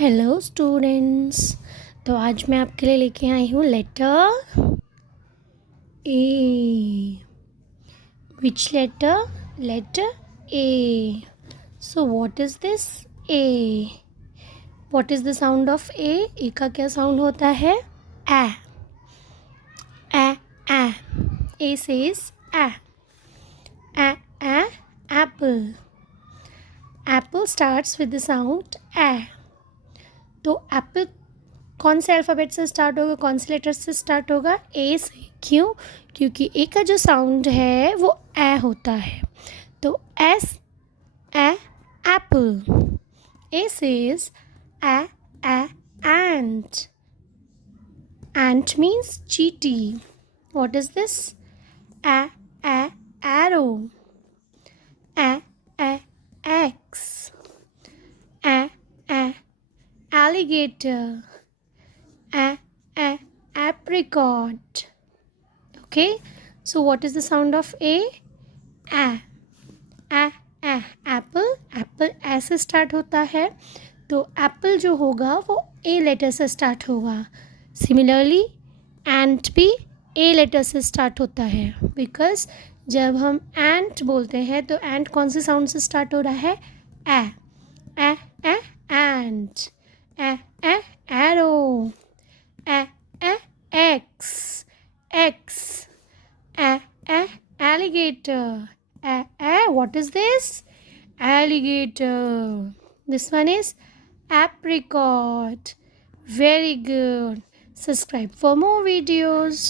Hello students. तो आज मैं आपके लिए लेके आई हूँ letter A. Which letter? Letter A. So what is this? A. What is the sound of A? A का क्या साउंड होता है? A. A A. A says A. A A apple. Apple starts with the sound A. तो apple कौन से alphabet से start होगा, कौन से लेटर से स्टार्ट होगा? ए से। क्यों? क्योंकि ए का जो साउंड है वो ए होता है। तो as A apple. A says A A ant. Ant means चीटी। What is this? A A arrow. A A axe. A A alligator. A apricot. Okay, so what is the sound of a? A a apple. Apple ऐसे start होता है, तो Apple जो होगा वो a letter से start होगा। Similarly एंट भी ए लेटर से स्टार्ट होता है, बिकॉज जब हम एंट बोलते हैं तो एंट कौन से साउंड से स्टार्ट हो रहा है? A A A ant. A A arrow. A X. X. Alligator. What is this? Alligator. This one is apricot. Very good. Subscribe for more videos.